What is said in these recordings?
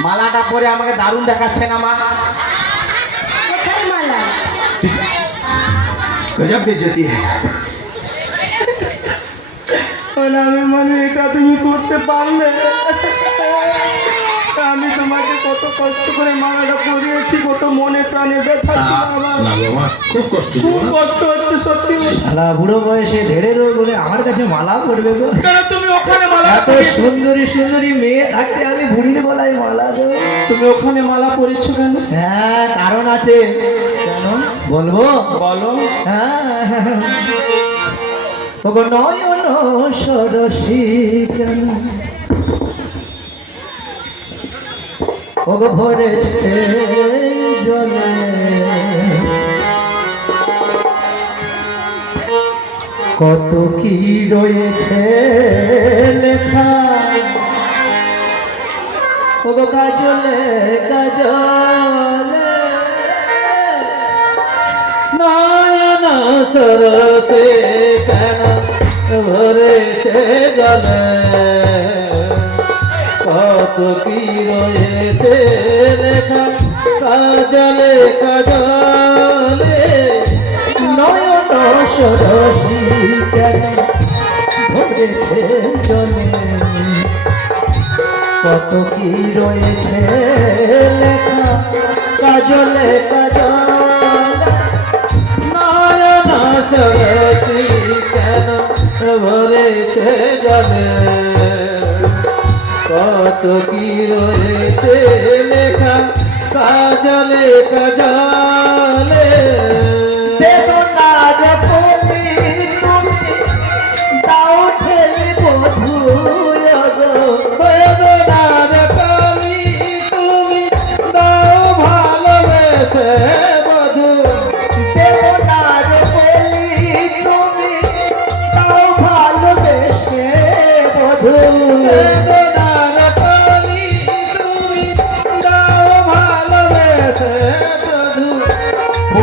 মালাটা পরে আমাকে দারুণ দেখাচ্ছে না মা? মালা? গজব বেজতি আমি মানে এটা তুমি করতে পারলে। আমি তোমাকে কত কষ্ট করে মালাটা পরিয়েছি কত মনে প্রাণে ব্যথা খুব কষ্ট খুব কষ্ট হচ্ছে সত্যি। শালা বুড়ো বয়সে ঢেড়ে রোগ বলে আমার কাছে মালা পড়বে গো। কেন তুমি ওখানে মালা এত সুন্দরী সুন্দরী মেয়ে থাকতে আমি বুড়ির গলায় মালা দেবো। তুমি ওখানে মালা পরেছো কেন? হ্যাঁ কারণ আছে। কেন? বলব? বলো। হ্যাঁ। ওগো নয়ন সরসী কেন? কত কি রয়েছে লেখা? ওগো কাজলে কাজলে। নয়ন সরসে কেন ভরেছে জলে? কত কি রয়েছে লেখা কাজলে কাজলে নয়ন সরসি কেন ভরেছে কত কি রয়েছে লেখা, কাজলে কাজলে নয়ন সরসি কেন ভরেছে জলে? কত কি রয়েছে লেখা কাজলে কাজলে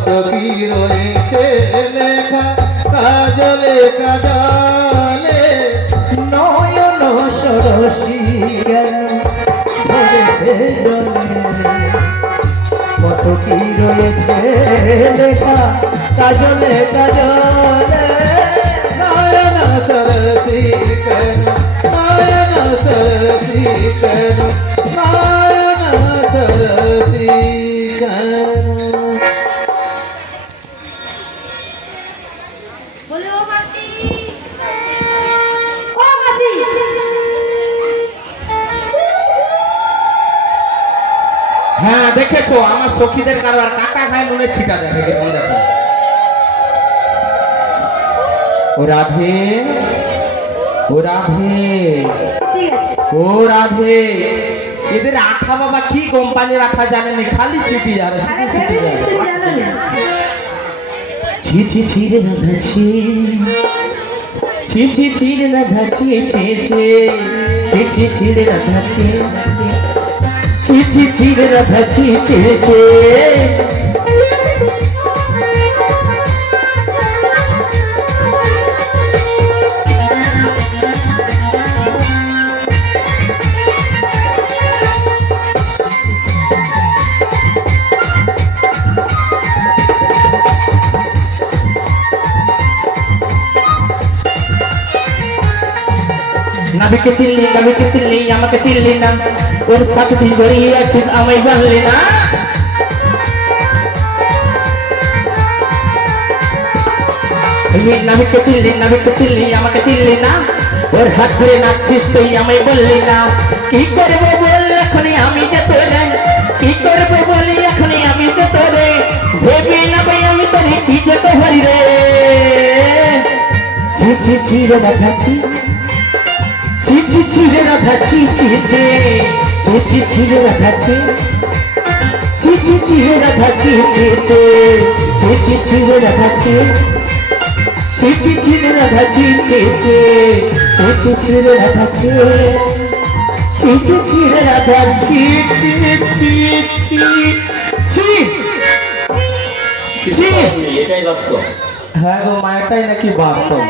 কি রয়েছে লেখা কাজলে কাজলে নয়ন সরসি ভরেছে জলে। কত কি রয়েছে লেখা কাজলে কাজলে নয়ন সরসি হ্যাঁ দেখেছ? আমার সখীদের কারবার কাটা খায় নুনের ছিটা দেখে কেমন দেখো ও রাধে ও রাধে। ও রাধে। এদের আঠা বাবা কি কোম্পানির আঠা জানেনি খালি চিঠি যাবে আরে জানো না ছি ছি ছি রে রাধা ছি ছি ছি ছি রে রাধা ছি ছি ছি ছি ছি ছি রে রাধা ছি ছি ছি ভেছি রে নাবিকে চিনলি নাবিকে চিনলি, আমাকে চিনলি না। ওর সাথে তুই জড়িয়ে আছিস, আমায় জানলি না। নাবিকে চিনলি নাবিকে চিনলি, আমাকে চিনলি না। ওর হাত ধরে নাচছিস তুই, আমায় বললি না। কি করব বল, এখনই আমি যে তোরে কি করব বলি, এখনই আমি যে তোরে ভেবে না ভাই আমি তোরে কি যেতে হই রে? ছি ছি দেখাচ্ছি। ছি ছি ছি রে রাধা ছি ছি ছি ছি ছি ছি রে রাধা ছি ছি ছি ছি রে রাধা ছি ছি। ছি ছি ছি ছি রে রাধা ছি ছি ছি ছি রে রাধা ছি ছি ছি ছি ছি ছি রে রাধা ছি ছি ছি ছি রে রাধা ছি ছি ছি ছি এটাই বাস্তব। হ্যাঁ গো মায়াটাই নাকি বাস্তব।